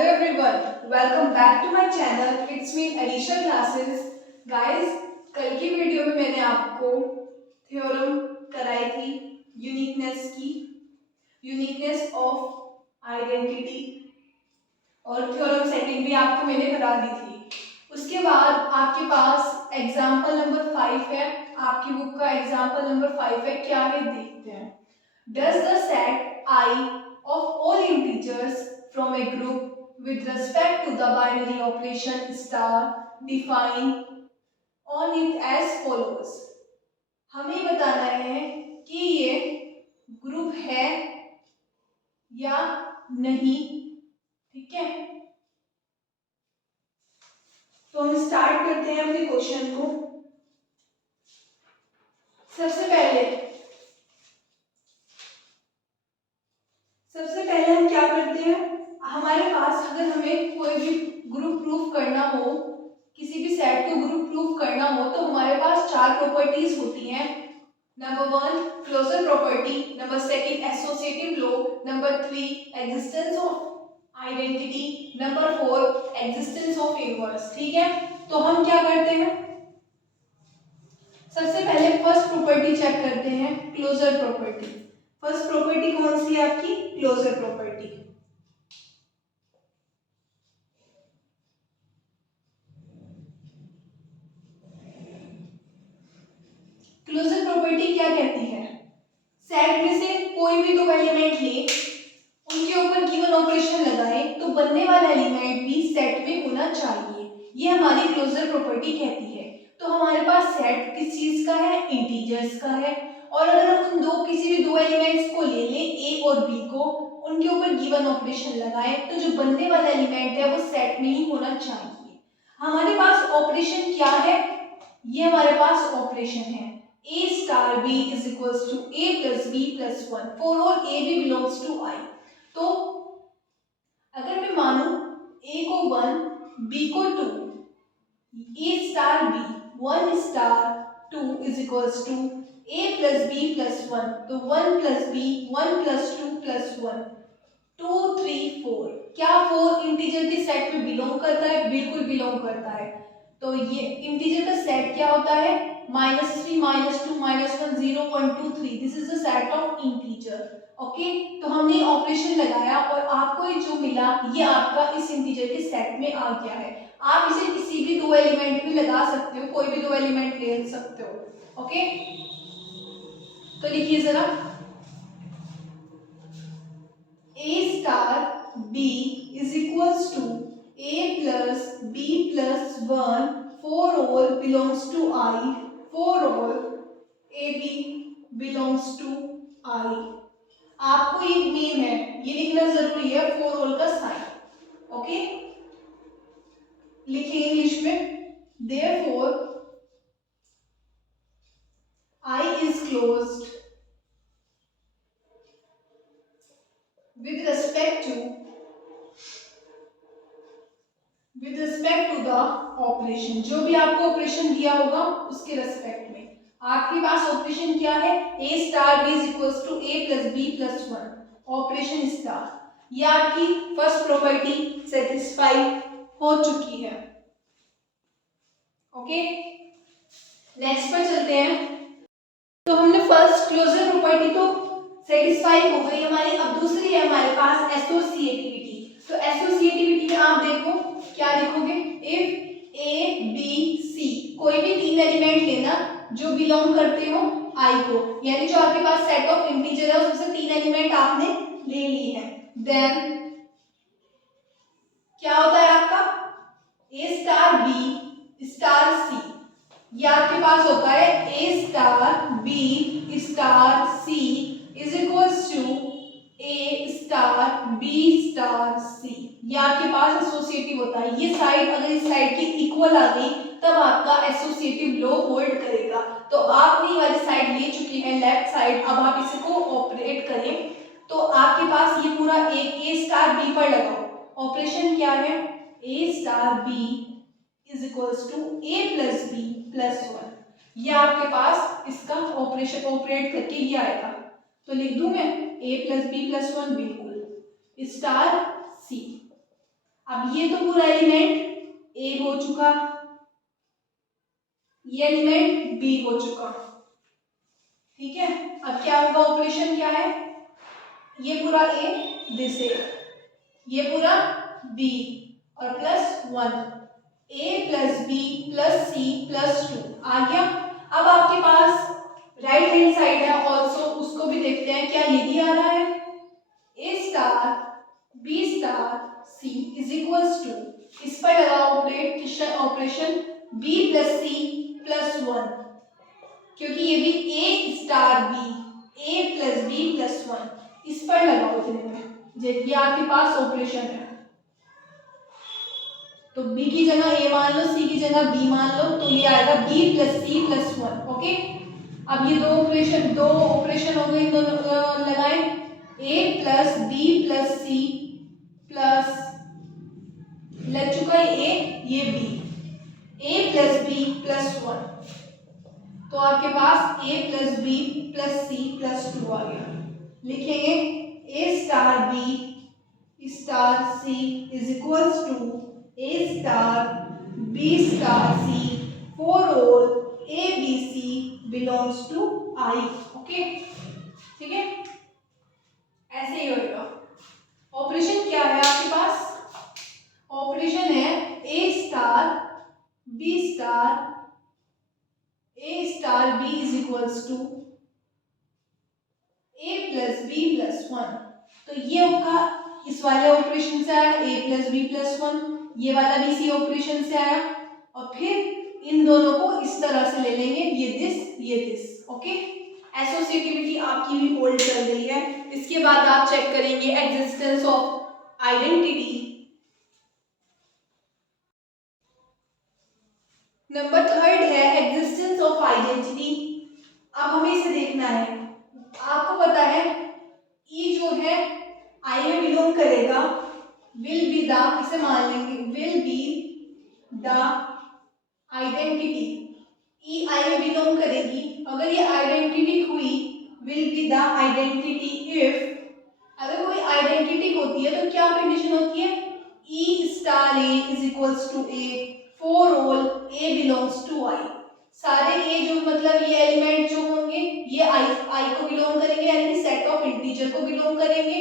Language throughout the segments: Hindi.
Hello everyone, welcome back to my channel. It's me Anisha Classes. Guys, कल की वीडियो में मैंने आपको थ्योरम कराई थी यूनिकनेस ऑफ आइडेंटिटी और थ्योरम सेकंड भी आपको मैंने करा दी थी। उसके बाद आपके पास एग्जाम्पल नंबर 5 है, आपकी बुक का एग्जाम्पल नंबर 5 है। क्या है देखते हैं। Does the set I of all integers from a group with respect to the binary operation star define on it as follows। हमें बताना है कि ये ग्रुप है या नहीं, ठीक है। तो हम स्टार्ट करते हैं अपने क्वेश्चन को। सबसे पहले हम क्या करते हैं, हमारे पास अगर हमें कोई भी ग्रुप प्रूफ करना हो, किसी भी सेट को ग्रुप प्रूफ करना हो, तो हमारे पास चार प्रॉपर्टीज होती हैं। Number 1 closure property, number 2 associative law, number 3 existence of identity, number 4 existence of inverse. ठीक है, तो हम क्या करते हैं, सबसे पहले फर्स्ट प्रॉपर्टी चेक करते हैं, क्लोजर प्रॉपर्टी। फर्स्ट प्रॉपर्टी कौन सी है आपकी, क्लोजर प्रॉपर्टी। क्लोजर प्रॉपर्टी क्या कहती है, सेट में से कोई भी दो एलिमेंट ले, उनके ऊपर गिवन ऑपरेशन लगाए तो बनने वाला एलिमेंट भी सेट में होना चाहिए, ये हमारी क्लोजर प्रॉपर्टी कहती है। तो हमारे पास सेट किस चीज का है, इंटीजर्स का है, और अगर हम उन दो किसी भी दो एलिमेंट्स को ले लें ए और बी को, उनके ऊपर गिवन ऑपरेशन लगाए तो जो बनने वाला एलिमेंट है वो सेट में ही होना चाहिए। हमारे पास ऑपरेशन क्या है, ये हमारे पास ऑपरेशन है a star b is equals to a plus b plus 1 for all a b belongs to I। तो अगर मैं मानू a को 1 b को 2, a star b 1 star 2 is equals to a plus b plus 1, तो 1 plus b 1 plus 2 plus 1 2 3 4। क्या 4 इंटीजर के सेट में बिलोंग करता है, बिल्कुल बिलोंग करता है। तो ये इंटीजर का सेट क्या होता है, -3 -2 -1 0 1 2 3, this is the set of integer. Okay, तो हमने ऑपरेशन लगाया और आपको ये जो मिला ये आपका इस इंटीजर के सेट में आ गया है। आप इसे किसी भी दो एलिमेंट में लगा सकते हो, कोई भी दो एलिमेंट ले सकते हो। ओके, तो लिखिए जरा, a star b is equals to a plus b plus 1 for all belongs to I, for all ab belongs to I। आपको ये नेम है, ये लिखना जरूरी है, फॉर ऑल का साइन। ओके, लिखिए इंग्लिश में, therefore I is closed with respect to the operation. जो भी आपको ऑपरेशन दिया होगा उसके रेस्पेक्ट में आपके पास ऑपरेशन क्या है, a star b is equals to a plus b plus 1 operation star. ये आपकी फर्स्ट प्रॉपर्टी सेटिस्फाई हो चुकी है। ओके, नेक्स्ट पर चलते हैं। तो हमने फर्स्ट क्लोजर प्रॉपर्टी तो सेटिस्फाई हो गई हमारी, अब दूसरी है हमारे पास एसोसिएटिविटी। तो एसोसिएटिविटी में आप देखो क्या लिखोगे, इफ ए बी सी, कोई भी तीन एलिमेंट लेना जो बिलोंग करते हो आई को, यानी जो आपके पास सेट ऑफ इंटीजर है उसमें से तीन एलिमेंट आपने ले ली है, देन क्या होता है आपका a star B star c, ये आपके पास होता है a star b star c is equals to a star b star c। ये आपके पास एसोसिएटिव होता है। ये साइड अगर इस साइड की इक्वल आ गई तब आपका एसोसिएटिव लॉ होल्ड करेगा। तो आपने ये वाली साइड ले चुके हैं लेफ्ट साइड, अब आप इसको ऑपरेट करें तो आपके पास ये पूरा एक a स्टार b पर लगाओ। ऑपरेशन क्या है, a star b is equals to a plus b plus 1। ये आपके पास इसका ऑपरेशन ऑपरेट करके ये आएगा, तो लिख दूं मैं a प्लस b प्लस 1, बिल्कुल, स्टार c। अब ये तो पूरा एलिमेंट ए हो चुका, ये एलिमेंट बी हो चुका, ठीक है। अब क्या होगा, ऑपरेशन क्या है, ये पूरा ए, दिस ए, ये पूरा बी और plus 1, A plus B plus C plus 2 आ गया। अब आपके पास राइट हैंड साइड है ऑल्सो, उसको भी देखते हैं क्या ये भी आ रहा है, A star B star C is equals to, इस पर लगाओ ऑपरेशन बी प्लस सी प्लस 1, क्योंकि ये भी A star B, A plus B plus 1, इस पर लगाओ इतने में, ये आपके पास ऑपरेशन है। तो b की जगह a मान लो, c की जगह b मान लो, तो ये आएगा b प्लस सी प्लस 1, ओके। अब ये दो ऑपरेशन हो गए, इन दोनों लगाए, a plus B plus C plus, लग चुका है a, ये b, a plus B plus 1, तो आपके पास a plus B plus C plus 2 आ गया। लिखेंगे a star b star C is equals to a star b star c for all a b c belongs to I, okay, ठीक है, ऐसे ही होगा। ऑपरेशन क्या है आपके पास, ऑपरेशन है a star b is equals to a plus B plus 1, तो ये आपका इस वाले ऑपरेशन से आया a प्लस बी प्लस 1, ये वाला भी इसी ऑपरेशन से आया, और फिर इन दोनों को इस तरह से ले लेंगे, ये दिस, ओके। एसोसिएटिविटी आपकी भी होल्ड कर गई है। इसके बाद आप चेक करेंगे एग्जिस्टेंस ऑफ आइडेंटिटी। नंबर 3 है एग्जिस्टेंस ऑफ आइडेंटिटी। अब हमें इसे देखना है, आपको पता है ई जो है आई में बिलोंग करेगा, विल बी द, इसे मान लेंगे विल बी द आइडेंटिटी, ई आई में बिलोंग करेगी। अगर ये आइडेंटिटी हुई will be the identity if, अगर कोई आइडेंटिटी होती है तो क्या कंडीशन होती है, E star A is equals to A for all A belongs to I, सारे ए जो मतलब ये एलिमेंट जो होंगे ये आई को बिलोंग करेंगे, यानी कि सेट ऑफ इंटीजर को बिलोंग करेंगे।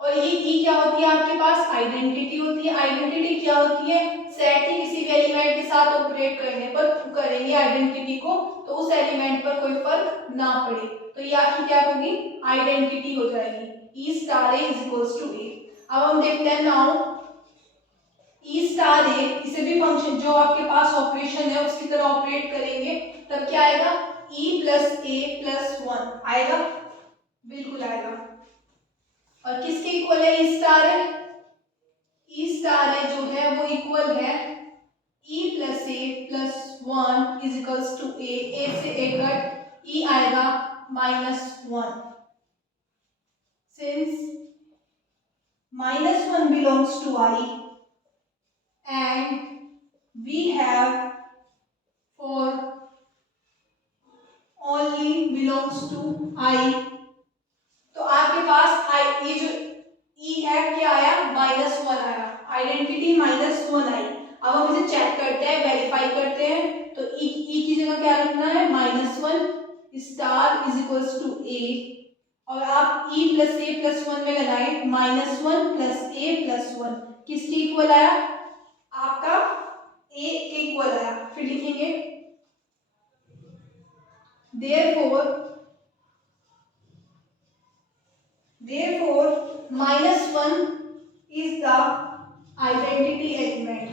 और ये ई क्या होती है आपके पास, आइडेंटिटी होती है। आइडेंटिटी क्या होती है, सेट के किसी भी एलिमेंट के साथ ऑपरेट करने पर करेंगे आइडेंटिटी को, तो उस एलिमेंट पर कोई फर्क ना पड़े, तो ये आपकी क्या होगी, आइडेंटिटी हो जाएगी, E star A is equals to A. अब हम देखते हैं नाउ ई स्टार ए, इसे भी फंक्शन जो आपके पास ऑपरेशन है उसकी तरह ऑपरेट करेंगे, तब क्या आएगा, ई प्लस ए प्लस 1 आएगा, बिल्कुल आएगा। और किसके इक्वल है ई स्टार है, ई स्टार है जो है वो इक्वल है E plus A plus 1 is equals to A से ए कट, ई आएगा -1, since -1 belongs to I and we have for only belongs to I, तो आपके पास आई, ये जो ई है क्या आया, -1 आया, आइडेंटिटी -1 आई। अब हम इसे चेक करते हैं, वेरीफाई करते हैं, तो ई की जगह क्या रखना है, -1 स्टार इज इक्वल्स टू ए, और आप ई प्लस ए प्लस 1 में लगाए -1 प्लस ए प्लस 1, किसके इक्वल आया, आपका ए के इक्वल आया। फिर लिखेंगे therefore -1 is the identity element।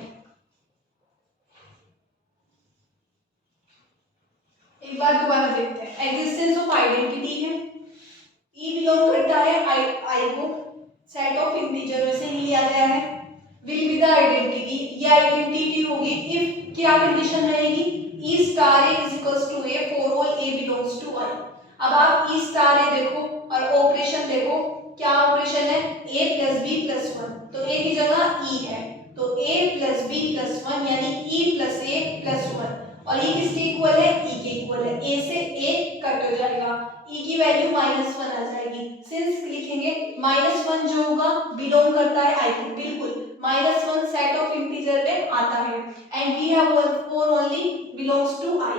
एक बार दोबारा देखते हैं, एग्जिस्टेंस ऑफ आइडेंटिटी है, ई बिलोंग करता है आई को, सेट ऑफ इंटीजर में से ही लिया गया है, विल बी द आइडेंटिटी, ये आइडेंटिटी होगी इफ क्या कंडीशन रहेगी, E star A is equals to A for all A belongs to I. अब आप ई स्टार ए देखो और ऑपरेशन देखो, क्या ऑपरेशन है, ए प्लस बी प्लस 1, तो ए की जगह ई है, तो ए प्लस बी प्लस 1 यानी ई प्लस ए प्लस 1, और ई किसके इक्वल है, ई के इक्वल है, ए से ए कट हो जाएगा, ई की वैल्यू -1 आ जाएगी। सिंस लिखेंगे -1 जो होगा बिलोंग करता है आई को, बिल्कुल and we have 4 only belongs to I.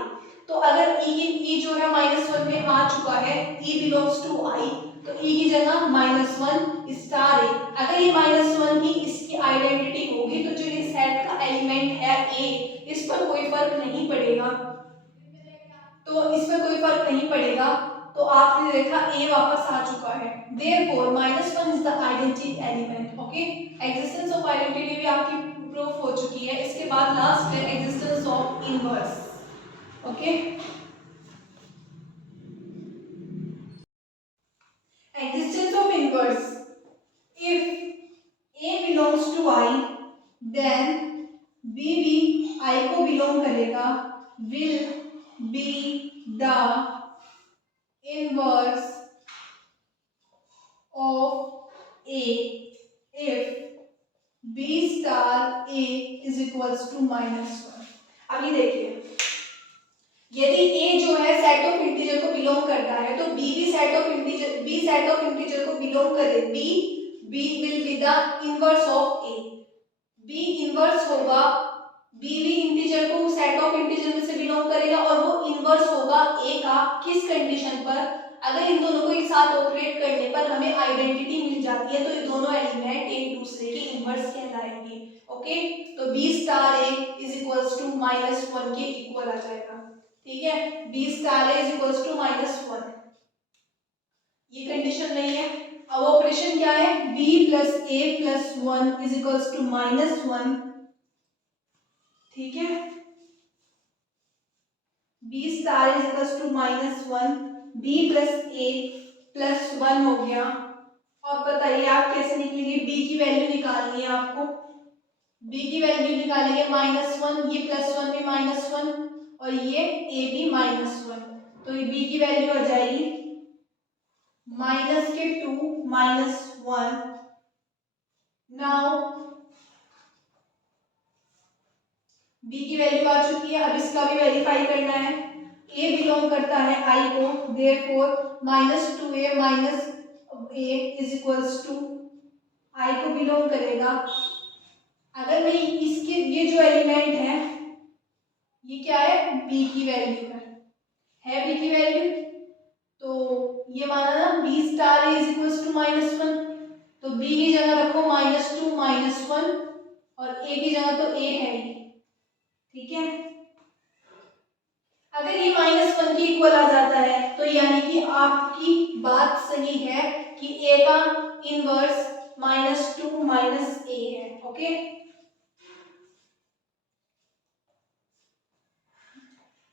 तो अगर e जो है -1 में आ चुका है, e belongs to I, तो e की जगह -1 स्टार a। अगर ये -1 की इसकी आइडेंटिटी होगी तो जो ये सेट का एलिमेंट है a, इस पर कोई फर्क नहीं पड़ेगा, तो इस पर कोई फर्क नहीं पड़ेगा। तो आपने देखा a वापस आ चुका है। Therefore -1 is the identity element। Okay, existence of identity भी आपकी प्रूफ हो चुकी है। इसके बाद लास्ट है existence of inverse. Okay, existence of inverse, if a belongs to I, then b भी I को belong करेगा, will be the inverse of A if b star A is equals to -1। अब ये देखिए, यदि a जो है सेट ऑफ इंटीजर को बिलोंग करता है तो b भी सेट ऑफ इंटीजर को बिलोंग करे। b will be the inverse of a। b inverse होगा, b भी इंटीजर को सेट ऑफ इंटीजर में से बिलोंग करेगा और वो इनवर्स होगा a का। किस कंडीशन पर? अगर इन दोनों को एक साथ ऑपरेट करने पर हमें आइडेंटिटी मिल जाती है तो ये दोनों एलिमेंट एक दूसरे के इनवर्स कहलाएंगे। ओके, तो b star a is equals to -1 के इक्वल आ जाएगा। ठीक है, b star a is equals to -1, ये कंडीशन नहीं है। अब ऑपरेशन क्या है? b plus a plus 1 is equals to -1। ठीक है, b star is equals to -1, b plus a plus 1 हो गया। अब बताइए आप कैसे निकलेंगे? b की वैल्यू निकालनी है आपको। b की वैल्यू निकालेंगे -1, ये +1 भी -1 और ये a भी -1, तो ये b की वैल्यू आ जाएगी -2 -1। नाउ b की वैल्यू आ चुकी है, अब इसका भी वेरीफाई करना है। a बिलोंग करता है I को, therefore -2a -a is equals to I को बिलोंग करेगा। अगर मैं इसके ये जो एलिमेंट है ये क्या है? b की वैल्यू है b की वैल्यू, तो ये माना ना b star is equals to -1, तो b की जगह रखो -2 -1 और a की जगह तो a है ही। ठीक है, अगर ये -1 के इक्वल आ जाता है तो यानी कि आपकी बात सही है कि a का इनवर्स -2 -a है। ओके,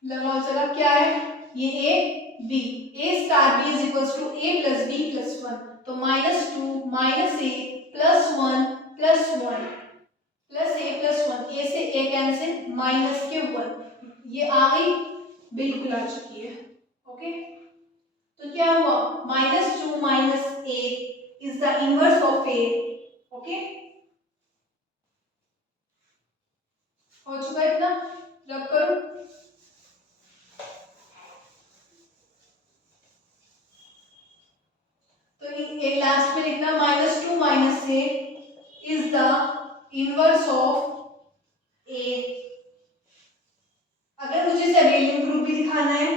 लगाओ चला क्या है ये a star b is equals to a plus b plus 1, तो -2 -a plus 1 plus 1 plus a plus 1, a से a कैंसिल, माइनस के 1, ये आ गई, बिल्कुल आ चुकी है। ओके, तो क्या हुआ? -2 -a is the inverse of a। Okay, हो चुका है इतना, रब करो। तो ये लास्ट में लिखना -2 -a is the inverse of a। अगर मुझे इसे अबेलियन ग्रुप भी दिखाना है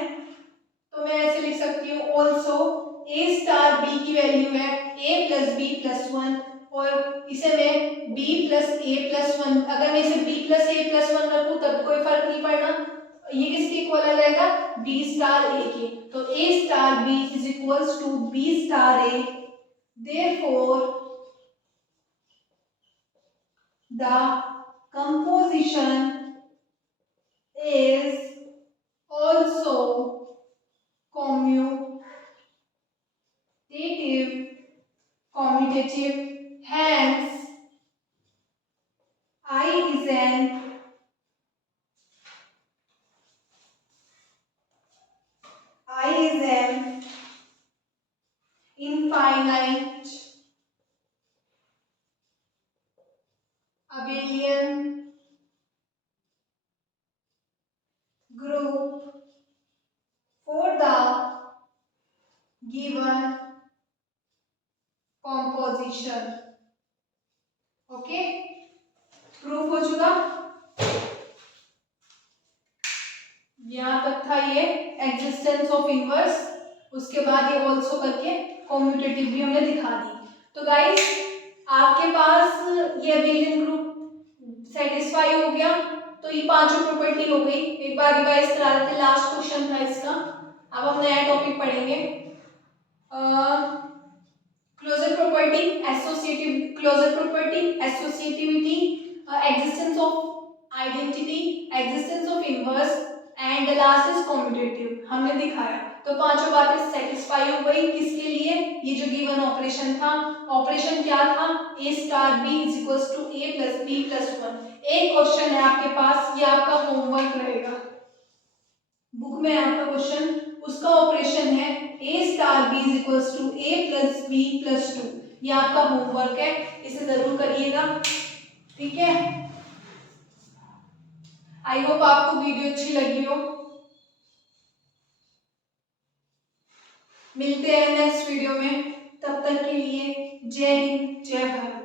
तो मैं ऐसे लिख सकती हूँ, ऑल्सो a स्टार b की वैल्यू है a प्लस b प्लस 1 और इसे मैं b प्लस a प्लस 1, अगर मैं इसे b प्लस a प्लस 1 रखूँ तब कोई फर्क नहीं पड़ना, ये किसके इक्वल आ जाएगा? b स्टार a के, तो a star b is equals to b star a। Therefore the composition is also commutative, hence I is an infinite abelian group for the given composition। Okay, proof हो चुका। था ये एग्जिस्टेंस ऑफ इनवर्स, उसके बाद ये ऑल्सो करके कॉम्यूटेटिव भी हमने दिखा दी। तो गाइस आपके पास ये अबेलियन ग्रुप सेटिस्फाई हो गया, तो ये पांचों प्रॉपर्टी हो गई। एक बार रिवाइज करा देते, लास्ट क्वेश्चन था इसका। अब हम नया टॉपिक पढ़ेंगे, closure property, associativity, existence of identity, existence of inverse and the last is commutative हमने दिखाया। तो पांचों बातें सेटिस्फाई हो गई। किसके लिए? ये जो गिवन ऑपरेशन था, ऑपरेशन क्या था? a star b is equals to a plus b plus 1। एक क्वेश्चन है आपके पास, ये आपका होमवर्क रहेगा, बुक में आपका क्वेश्चन, उसका ऑपरेशन है a star b is equals to a plus b plus 2। ये आपका होमवर्क है, इसे जरूर करिएगा, ठीक है। आई होप आपको वीडियो अच्छी लगी हो। मिलते हैं नेक्स्ट वीडियो में, तब तक के लिए जय हिंद जय भारत।